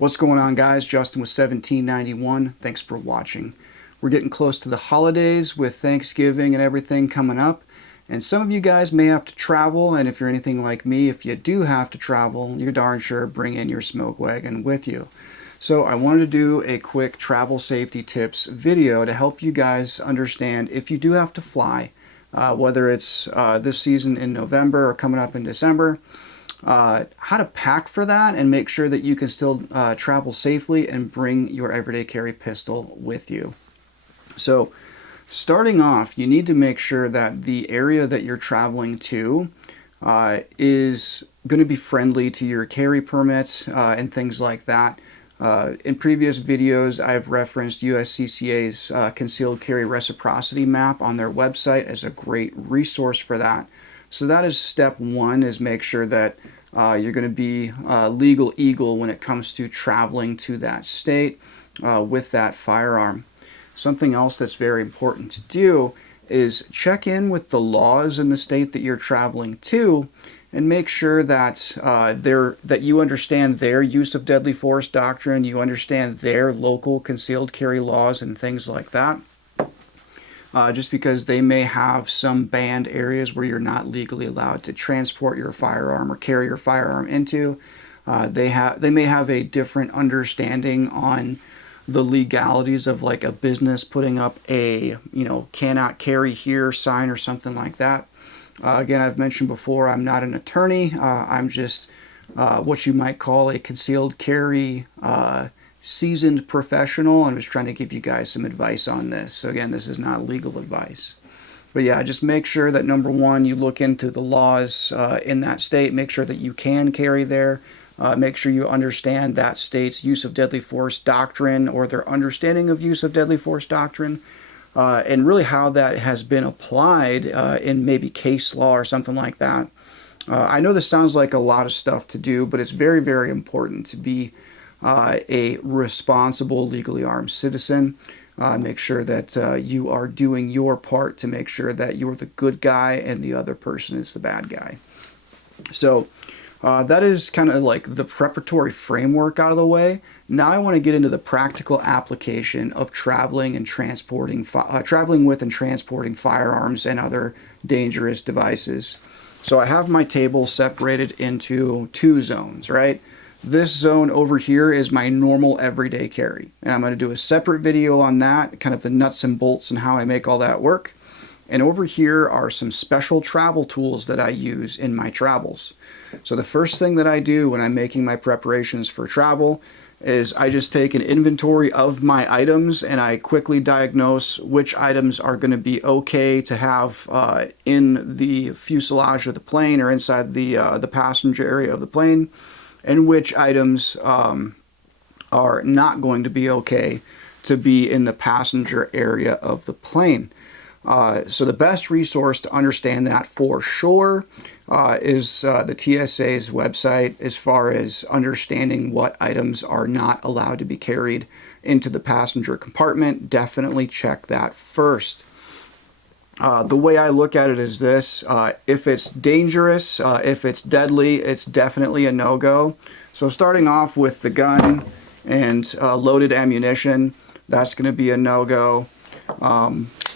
What's going on, guys? Justin with 1791. Thanks for watching. We're getting close to the holidays with Thanksgiving and everything coming up, and some of you guys may have to travel, and if you're anything like me, if you do have to travel, you're darn sure bring in your smoke wagon with you. So I wanted to do a quick travel safety tips video to help you guys understand if you do have to fly, whether it's this season in November or coming up in December, how to pack for that and make sure that you can still travel safely and bring your everyday carry pistol with you. So starting off, you need to make sure that the area that you're traveling to is going to be friendly to your carry permits and things like that. In previous videos, I've referenced USCCA's Concealed Carry Reciprocity Map on their website as a great resource for that. So that is step one, is make sure that you're going to be legal eagle when it comes to traveling to that state with that firearm. Something else that's very important to do is check in with the laws in the state that you're traveling to and make sure that that you understand their use of deadly force doctrine, you understand their local concealed carry laws and things like that. Just because they may have some banned areas where you're not legally allowed to transport your firearm or carry your firearm into, they may have a different understanding on the legalities of like a business putting up a cannot carry here sign or something like that. Again, I've mentioned before, I'm not an attorney. I'm just what you might call a concealed carry seasoned professional, and was trying to give you guys some advice on this. So again, this is not legal advice. But yeah, just make sure that number one, you look into the laws in that state, make sure that you can carry there, make sure you understand that state's use of deadly force doctrine or their understanding of use of deadly force doctrine, and really how that has been applied in maybe case law or something like that. I know this sounds like a lot of stuff to do, but it's very, very important to be a responsible, legally armed citizen. Make sure that you are doing your part to make sure that you're the good guy and the other person is the bad guy. So that is kind of like the preparatory framework out of the way. Now I want to get into the practical application of traveling and transporting, traveling with and transporting firearms and other dangerous devices. So I have my table separated into two zones, right? This zone over here is my normal everyday carry, and I'm going to do a separate video on that, kind of the nuts and bolts and how I make all that work. And over here are some special travel tools that I use in my travels. So the first thing that I do when I'm making my preparations for travel is I just take an inventory of my items and I quickly diagnose which items are going to be okay to have in the fuselage of the plane or inside the passenger area of the plane, and which items are not going to be okay to be in the passenger area of the plane. So the best resource to understand that for sure is the TSA's website as far as understanding what items are not allowed to be carried into the passenger compartment. Definitely check that first. The way I look at it is this: if it's dangerous, if it's deadly, it's definitely a no-go. So starting off with the gun and loaded ammunition, that's going to be a no-go.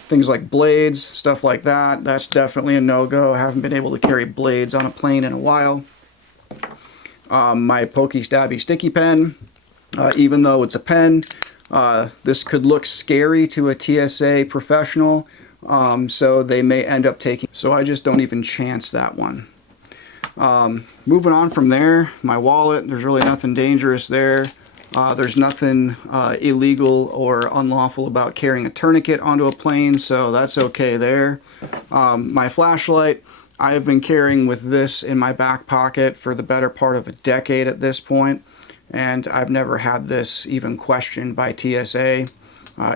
Things like blades, stuff like that, that's definitely a no-go. I haven't been able to carry blades on a plane in a while. My pokey stabby sticky pen, even though it's a pen, this could look scary to a TSA professional. So they may end up taking, so I just don't even chance that one. Moving on from there, my wallet, there's really nothing dangerous there. There's nothing illegal or unlawful about carrying a tourniquet onto a plane, so that's okay there. My flashlight, I have been carrying with this in my back pocket for the better part of a decade at this point, and I've never had this even questioned by TSA.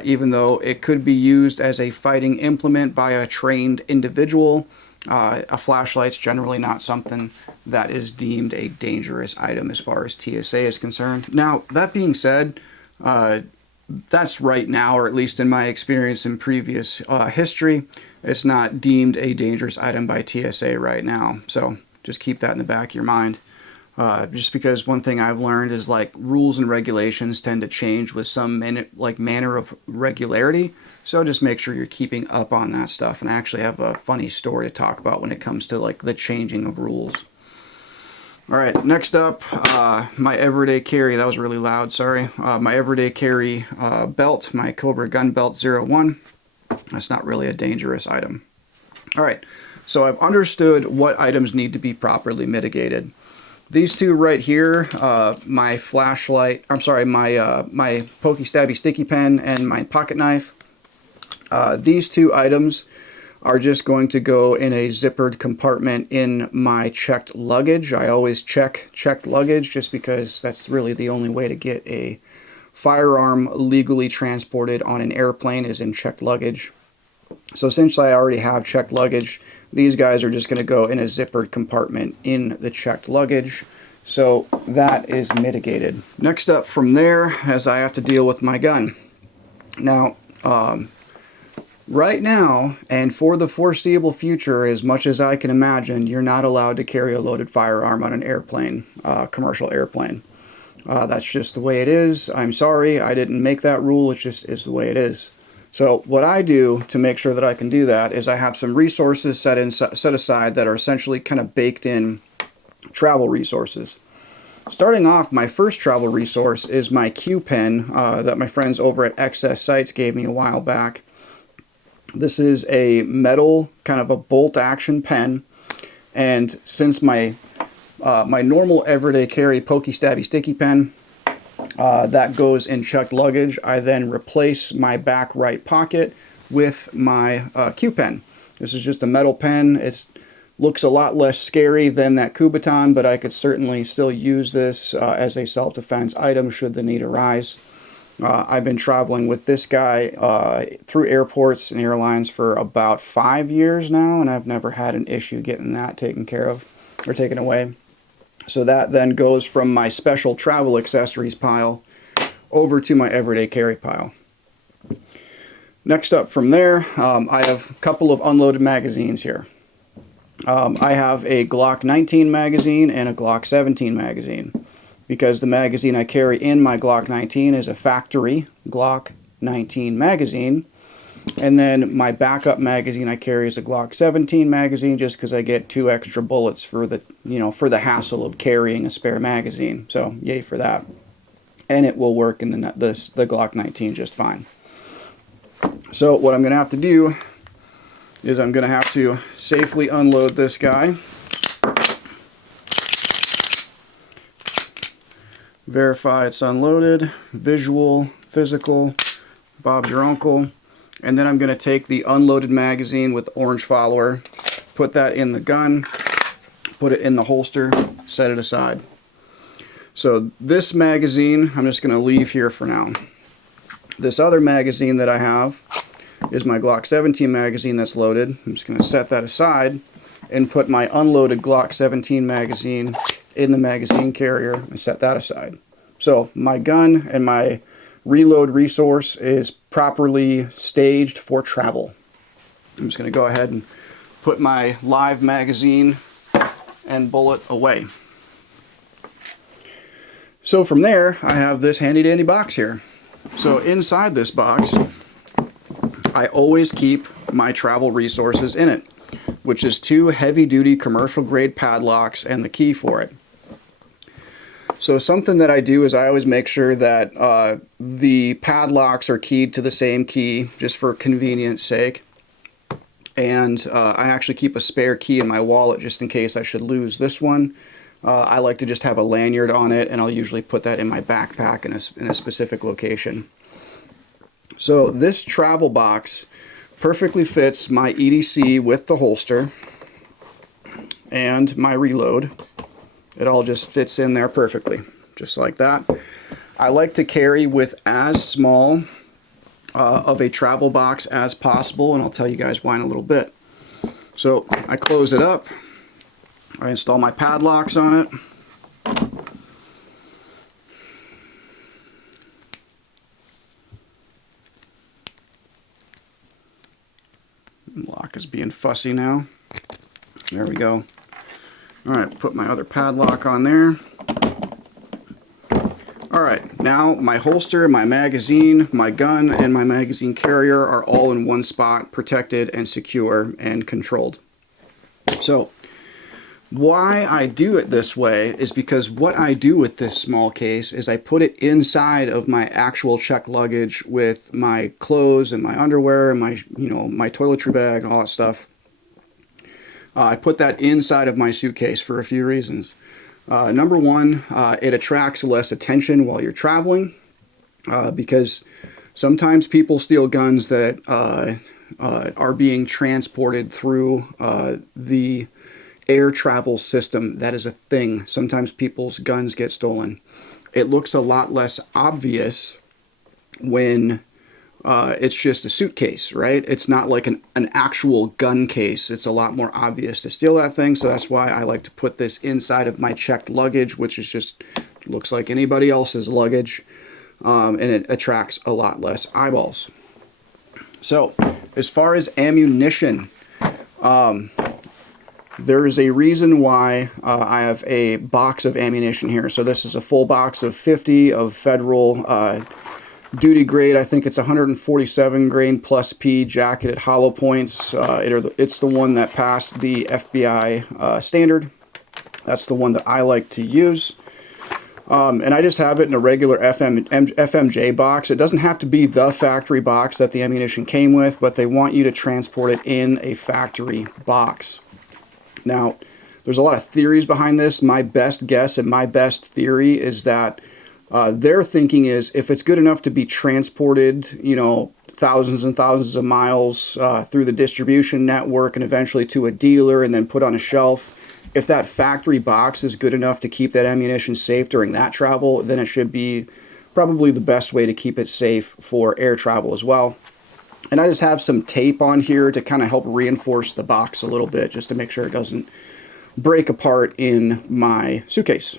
Even though it could be used as a fighting implement by a trained individual, a flashlight's generally not something that is deemed a dangerous item as far as TSA is concerned. Now, that being said, that's right now, or at least in my experience in previous history, it's not deemed a dangerous item by TSA right now. So just keep that in the back of your mind. Just because one thing I've learned is like rules and regulations tend to change with some manner of regularity. So just make sure you're keeping up on that stuff. And I actually have a funny story to talk about when it comes to like the changing of rules. All right, next up, my everyday carry. That was really loud, sorry. My everyday carry belt, my Cobra Gunbelt 01. That's not really a dangerous item. All right, so I've understood what items need to be properly mitigated. These two right here, my flashlight, I'm sorry, my pokey stabby sticky pen and my pocket knife. These two items are just going to go in a zippered compartment in my checked luggage. I always check checked luggage just because that's really the only way to get a firearm legally transported on an airplane is in checked luggage. So since I already have checked luggage, these guys are just going to go in a zippered compartment in the checked luggage. So that is mitigated. Next up from there, as I have to deal with my gun. Now, right now, and for the foreseeable future, as much as I can imagine, you're not allowed to carry a loaded firearm on an airplane, commercial airplane. That's just the way it is. I'm sorry, I didn't make that rule. It just is the way it is. So what I do to make sure that I can do that is I have some resources set aside that are essentially kind of baked in travel resources. Starting off, my first travel resource is my Q pen that my friends over at XS Sights gave me a while back. This is a metal, kind of a bolt action pen, and since my normal everyday carry pokey stabby sticky pen that goes in checked luggage, I then replace my back right pocket with my Q pen. This is just a metal pen. It looks a lot less scary than that Kubotan, but I could certainly still use this as a self-defense item should the need arise. I've been traveling with this guy through airports and airlines for about 5 years now, and I've never had an issue getting that taken care of or taken away. So that then goes from my special travel accessories pile over to my everyday carry pile. Next up from there, I have a couple of unloaded magazines here. I have a Glock 19 magazine and a Glock 17 magazine, because the magazine I carry in my Glock 19 is a factory Glock 19 magazine, and then my backup magazine I carry is a Glock 17 magazine, just because I get 2 extra bullets for the hassle of carrying a spare magazine. So yay for that, and it will work in the Glock 19 just fine. So what I'm going to have to do is I'm going to have to safely unload this guy. Verify it's unloaded, visual, physical, Bob's your uncle. And then I'm going to take the unloaded magazine with orange follower, put that in the gun, put it in the holster, set it aside. So this magazine I'm just going to leave here for now. This other magazine that I have is my Glock 17 magazine that's loaded. I'm just going to set that aside and put my unloaded Glock 17 magazine in the magazine carrier and set that aside. So my gun and my reload resource is properly staged for travel. I'm just going to go ahead and put my live magazine and bullet away. So from there, I have this handy dandy box here. So inside this box, I always keep my travel resources in it, which is 2 heavy-duty commercial-grade padlocks and the key for it. So something that I do is I always make sure that the padlocks are keyed to the same key, just for convenience sake. And I actually keep a spare key in my wallet just in case I should lose this one. I like to just have a lanyard on it, and I'll usually put that in my backpack in a specific location. So this travel box perfectly fits my EDC with the holster and my reload. It all just fits in there perfectly, just like that. I like to carry with as small of a travel box as possible, and I'll tell you guys why in a little bit. So I close it up, I install my padlocks on it. Lock is being fussy now. There we go. Alright, put my other padlock on there. Alright, now my holster, my magazine, my gun, and my magazine carrier are all in one spot, protected and secure and controlled. So, why I do it this way is because what I do with this small case is I put it inside of my actual checked luggage with my clothes and my underwear and my, my toiletry bag and all that stuff. I put that inside of my suitcase for a few reasons. Number one, it attracts less attention while you're traveling because sometimes people steal guns that are being transported through the air travel system. That is a thing. Sometimes people's guns get stolen. It looks a lot less obvious when it's just a suitcase, right? It's not like an actual gun case. It's a lot more obvious to steal that thing, so that's why I like to put this inside of my checked luggage, which is just looks like anybody else's luggage, and it attracts a lot less eyeballs. So, as far as ammunition, there is a reason why I have a box of ammunition here. So this is a full box of 50 of federal duty grade. I think it's 147 grain plus P jacketed hollow points. It's the one that passed the FBI standard. That's the one that I like to use. And I just have it in a regular FMJ box. It doesn't have to be the factory box that the ammunition came with, but they want you to transport it in a factory box. Now, there's a lot of theories behind this. My best guess and my best theory is that their thinking is if it's good enough to be transported, thousands and thousands of miles through the distribution network and eventually to a dealer and then put on a shelf, if that factory box is good enough to keep that ammunition safe during that travel, then it should be probably the best way to keep it safe for air travel as well. And I just have some tape on here to kind of help reinforce the box a little bit, just to make sure it doesn't break apart in my suitcase.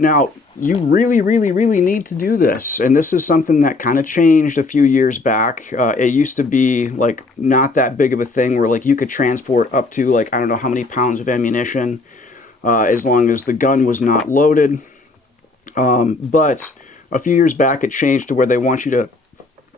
Now, you really, really, really need to do this. And this is something that kind of changed a few years back. It used to be like not that big of a thing where like you could transport up to like, I don't know how many pounds of ammunition as long as the gun was not loaded. But a few years back it changed to where they want you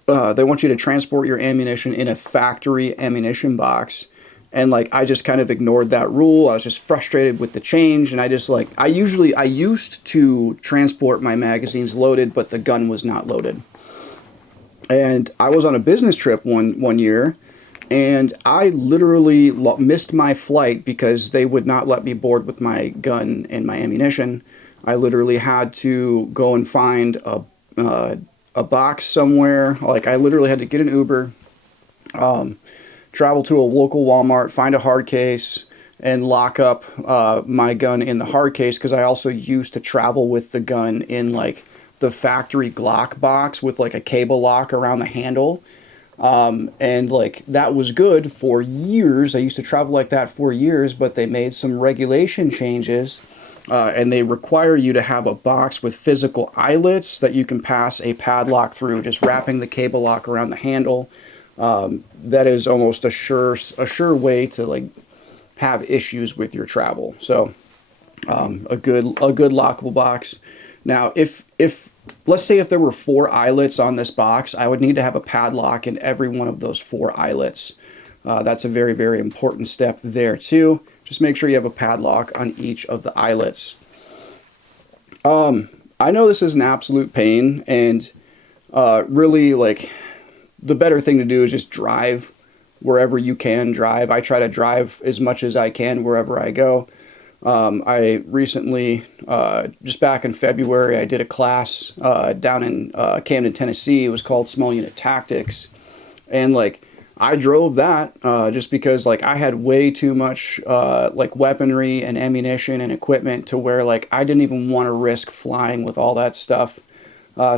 to transport your ammunition in a factory ammunition box. And like I just kind of ignored that rule. I was just frustrated with the change, and I used to transport my magazines loaded, but the gun was not loaded. And I was on a business trip one year, and I literally missed my flight because they would not let me board with my gun and my ammunition. I literally had to go and find a box somewhere. Like I literally had to get an Uber, travel to a local Walmart, find a hard case, and lock up my gun in the hard case, because I also used to travel with the gun in like the factory Glock box with like a cable lock around the handle. And like that was good for years. I used to travel like that for years, but they made some regulation changes and they require you to have a box with physical eyelets that you can pass a padlock through, just wrapping the cable lock around the handle. That is almost a sure way to like have issues with your travel. So a good lockable box. Now if let's say if there were 4 eyelets on this box, I would need to have a padlock in every one of those 4 eyelets. That's a very, very important step there too. Just make sure you have a padlock on each of the eyelets. I know this is an absolute pain, and really like the better thing to do is just drive wherever you can drive. I try to drive as much as I can wherever I go. I recently, just back in February, I did a class down in Camden, Tennessee. It was called Small Unit Tactics. And like I drove that just because like I had way too much like weaponry and ammunition and equipment to where like I didn't even want to risk flying with all that stuff.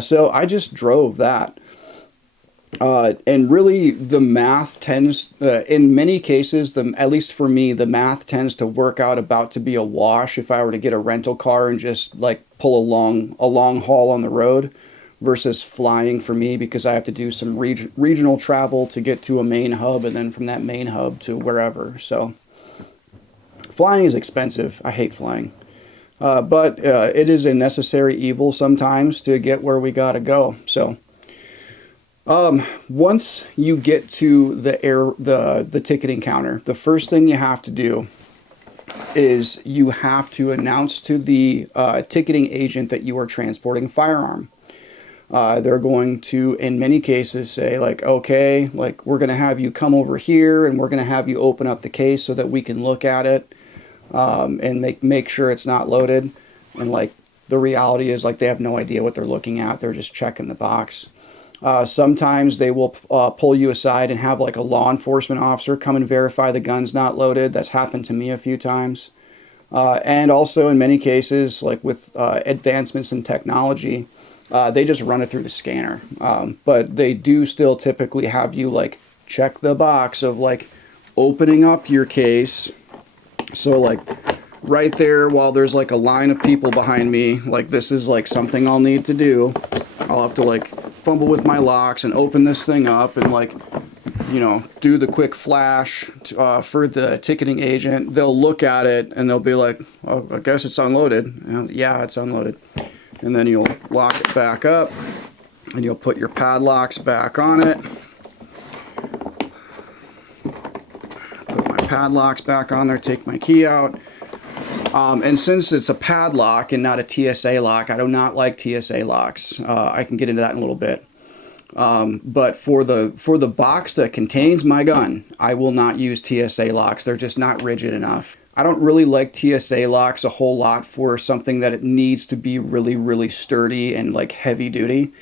So I just drove that. And really the math tends, in many cases, at least for me, the math tends to work out about to be a wash if I were to get a rental car and just like pull a long haul on the road versus flying for me, because I have to do some regional travel to get to a main hub and then from that main hub to wherever. So flying is expensive. I hate flying. but it is a necessary evil sometimes to get where we gotta go. So once you get to the ticketing counter, the first thing you have to do is you have to announce to the ticketing agent that you are transporting a firearm. They're going to, in many cases, say like, okay, like we're going to have you come over here and we're going to have you open up the case so that we can look at it and make sure it's not loaded. And like the reality is like they have no idea what they're looking at. They're just checking the box. Sometimes they will pull you aside and have like a law enforcement officer come and verify the gun's not loaded. That's happened to me a few times. And also in many cases, like with advancements in technology, they just run it through the scanner. But they do still typically have you like check the box of like opening up your case. So like right there, while there's like a line of people behind me, like this is like something I'll need to do. I'll have to like fumble with my locks and open this thing up and like, you know, do the quick flash for the ticketing agent. They'll look at it and they'll be like, oh, I guess it's unloaded. And yeah, it's unloaded. And then you'll lock it back up and you'll put your padlocks back on it. Put my padlocks back on there, take my key out. And since it's a padlock and not a TSA lock, I do not like TSA locks. I can get into that in a little bit. But for the box that contains my gun, I will not use TSA locks. They're just not rigid enough. I don't really like TSA locks a whole lot for something that it needs to be really, really sturdy and like heavy duty.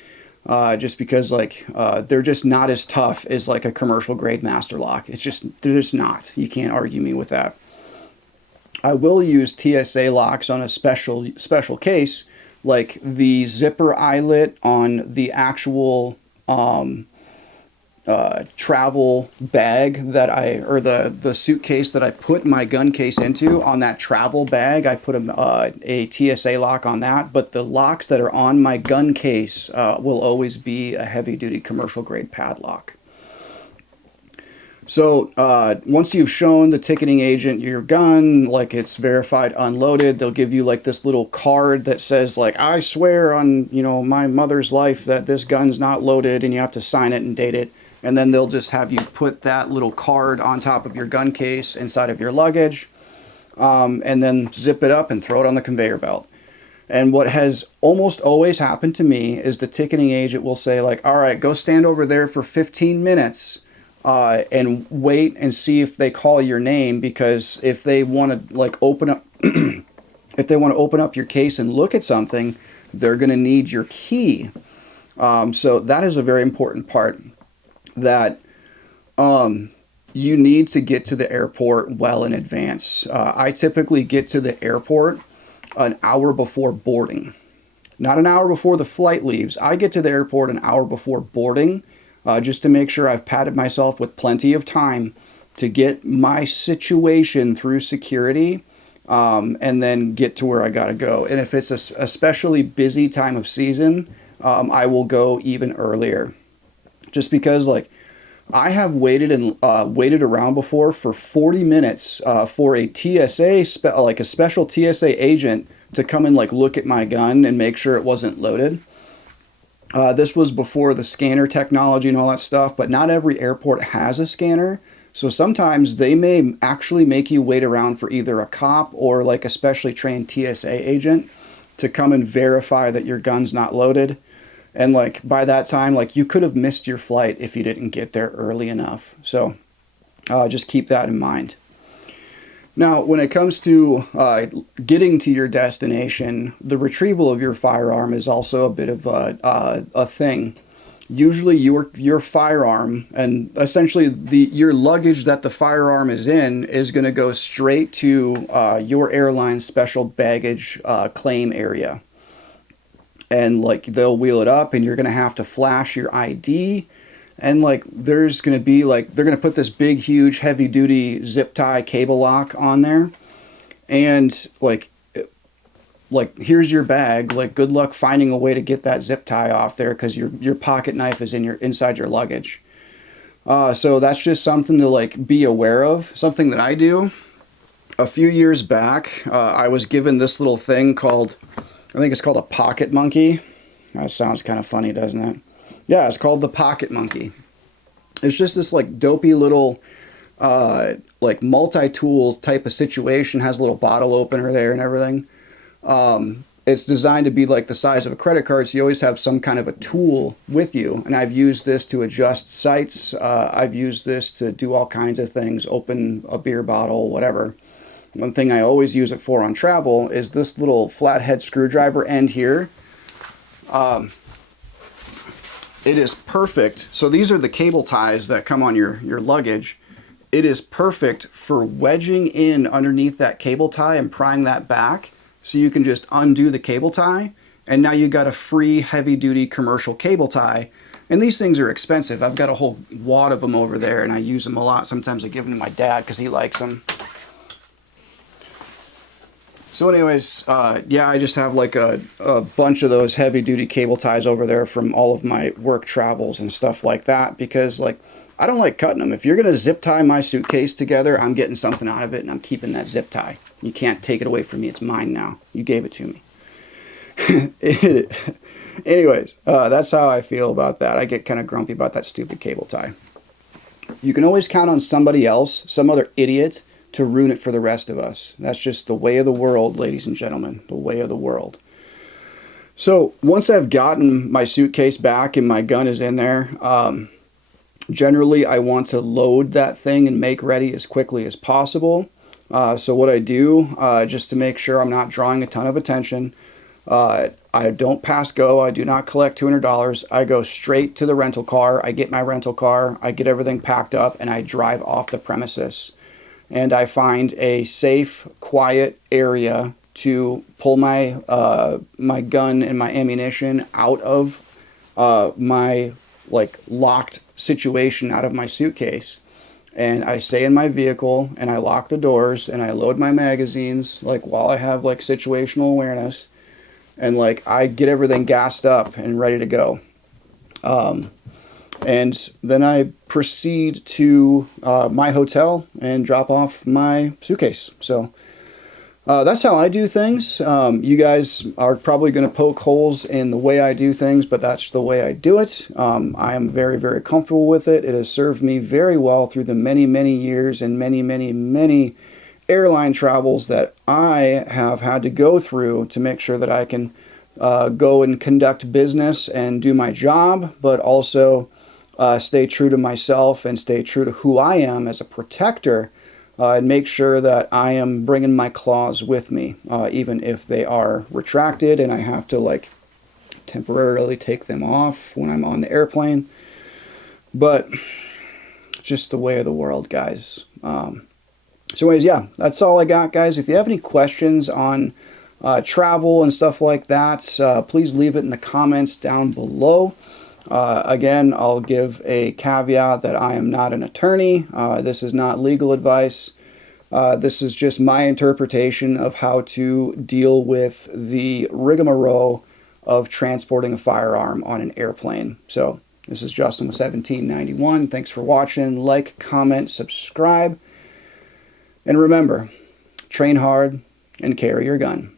Just because like they're just not as tough as like a commercial grade master lock. They're just not. You can't argue me with that. I will use TSA locks on a special case, like the zipper eyelet on the actual travel bag that or the suitcase that I put my gun case into. On that travel bag, I put a TSA lock on that, but the locks that are on my gun case will always be a heavy-duty commercial grade padlock. So once you've shown the ticketing agent your gun, like it's verified unloaded, they'll give you like this little card that says like, I swear on, you know, my mother's life that this gun's not loaded, and you have to sign it and date it. And then they'll just have you put that little card on top of your gun case inside of your luggage, and then zip it up and throw it on the conveyor belt. And what has almost always happened to me is the ticketing agent will say like, all right, go stand over there for 15 minutes and wait and see if they call your name, because if they want to like open up if they want to open up your case and look at something, they're going to need your key. So that is a very important part, that you need to get to the airport well in advance. I typically get to the airport an hour before boarding. Not an hour before the flight leaves. I get to the airport an hour before boarding, just to make sure I've padded myself with plenty of time to get my situation through security, and then get to where I gotta go. And if it's a especially busy time of season, I will go even earlier. Just because like I have waited around before for 40 minutes for a TSA like a special TSA agent to come and like look at my gun and make sure it wasn't loaded. This was before the scanner technology and all that stuff, but not every airport has a scanner. So sometimes they may actually make you wait around for either a cop or like a specially trained TSA agent to come and verify that your gun's not loaded. And like by that time, like you could have missed your flight if you didn't get there early enough. So just keep that in mind. Now, when it comes to getting to your destination, the retrieval of your firearm is also a bit of a thing. Usually your firearm, and essentially your luggage that the firearm is in, is going to go straight to your airline's special baggage claim area. And like they'll wheel it up and you're going to have to flash your ID. And like there's going to be like, they're going to put this big, huge, heavy duty zip tie cable lock on there. And like here's your bag. Like good luck finding a way to get that zip tie off there, because your pocket knife is inside your luggage. So that's just something to like be aware of. Something that I do. a few years back, I was given this little thing called, I think it's called a pocket monkey. That sounds kind of funny, doesn't it? Yeah, it's called the pocket monkey. It's just this like dopey little like multi-tool type of situation. Has a little bottle opener there and everything. It's designed to be like the size of a credit card, so you always have some kind of a tool with you. And I've used this to adjust sights. I've used this to do all kinds of things, open a beer bottle, whatever. One thing I always use it for on travel is this little flathead screwdriver end here. It is perfect. So these are the cable ties that come on your luggage. It is perfect for wedging in underneath that cable tie and prying that back. So you can just undo the cable tie, and now you got a free heavy-duty commercial cable tie. And these things are expensive. I've got a whole wad of them over there, and I use them a lot. Sometimes I give them to my dad because he likes them. So anyways, yeah, I just have like a bunch of those heavy-duty cable ties over there from all of my work travels and stuff like that, because like I don't like cutting them. If you're going to zip tie my suitcase together, I'm getting something out of it, and I'm keeping that zip tie. You can't take it away from me. It's mine now. You gave it to me. Anyways, that's how I feel about that. I get kind of grumpy about that stupid cable tie. You can always count on somebody else, some other idiot, to ruin it for the rest of us. That's just the way of the world, ladies and gentlemen. The way of the world. So once I've gotten my suitcase back and my gun is in there, generally I want to load that thing and make ready as quickly as possible. So what I do, just to make sure I'm not drawing a ton of attention, I don't pass go. I do not collect $200. I go straight to the rental car. I get my rental car. I get everything packed up, and I drive off the premises. And I find a safe, quiet area to pull my my gun and my ammunition out of my like locked situation, out of my suitcase. And I stay in my vehicle, and I lock the doors, and I load my magazines, like while I have like situational awareness, and like I get everything gassed up and ready to go. And then I proceed to my hotel and drop off my suitcase. So that's how I do things. You guys are probably going to poke holes in the way I do things, but that's the way I do it. I am very, very comfortable with it. It has served me very well through the many, many years and many, many, many airline travels that I have had to go through to make sure that I can go and conduct business and do my job, but also stay true to myself and stay true to who I am as a protector, and make sure that I am bringing my claws with me, even if they are retracted and I have to like temporarily take them off when I'm on the airplane. But just the way of the world, guys. So anyways, yeah, that's all I got, guys. If you have any questions on travel and stuff like that, please leave it in the comments down below. Again, I'll give a caveat that I am not an attorney. This is not legal advice. This is just my interpretation of how to deal with the rigmarole of transporting a firearm on an airplane. So this is Justin with 1791. Thanks for watching. Like, comment, subscribe. And remember, train hard and carry your gun.